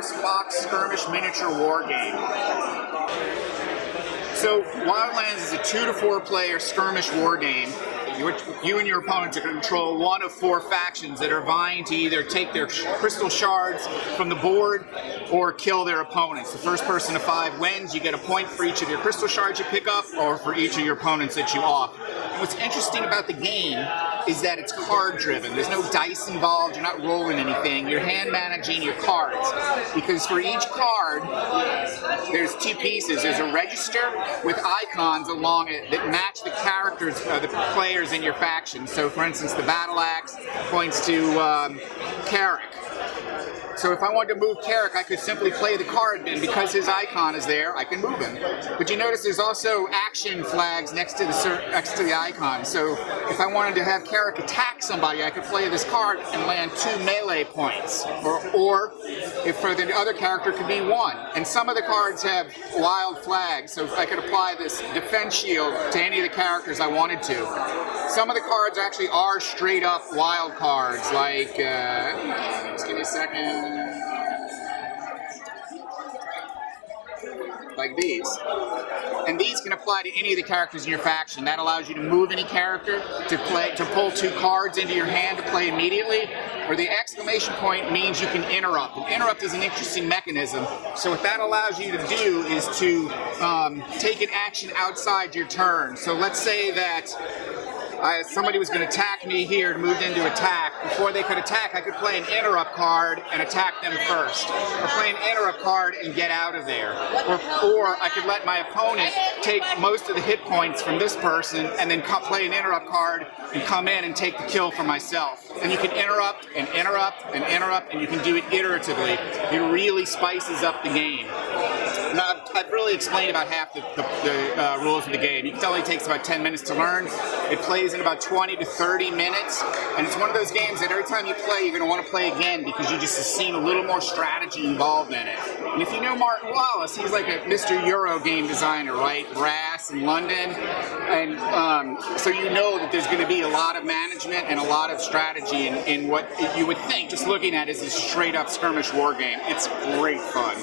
first box skirmish miniature war game. So Wildlands is a 2 to 4 player skirmish war game. You and your opponents are going to control one of 4 factions that are vying to either take their crystal shards from the board or kill their opponents. The first person to 5 wins. You get a point for each of your crystal shards you pick up or for each of your opponents that you off. And what's interesting about the game is that it's card driven. There's no dice involved. You're not rolling anything. You're hand managing your cards. Because for each card, there's 2 pieces. There's a register with icons along it that match the characters of the players in your faction. So for instance, the battle axe points to Carrick. So if I wanted to move Carrick, I could simply play the card, and because his icon is there, I can move him. But you notice there's also action flags next to the icon. So if I wanted to have Carrick attack somebody, I could play this card and land 2 melee points. Or if for the other character, it could be 1. And some of the cards have wild flags, so I could apply this defense shield to any of the characters I wanted to. Some of the cards actually are straight up wild cards, like, just give me a second. Like these. And these can apply to any of the characters in your faction. That allows you to move any character, to pull 2 cards into your hand to play immediately, or the exclamation point means you can interrupt. And interrupt is an interesting mechanism. So what that allows you to do is to take an action outside your turn. So let's say that somebody was going to attack me here to move into attack. Before they could attack, I could play an interrupt card and attack them first. Or play an interrupt card and get out of there. Or I could let my opponent take most of the hit points from this person and then play an interrupt card and come in and take the kill for myself. And you can interrupt and interrupt and interrupt, and you can do it iteratively. It really spices up the game. Now, I've really explained about half the rules of the game. It only takes about 10 minutes to learn. It plays in about 20 to 30 minutes, and it's one of those games that every time you play, you're going to want to play again because you just have seen a little more strategy involved in it. And if you know Martin Wallace, he's like a Mr. Euro game designer, right? Brass in London, and so you know that there's going to be a lot of management and a lot of strategy in what you would think, just looking at it, is a straight-up skirmish war game. It's great fun.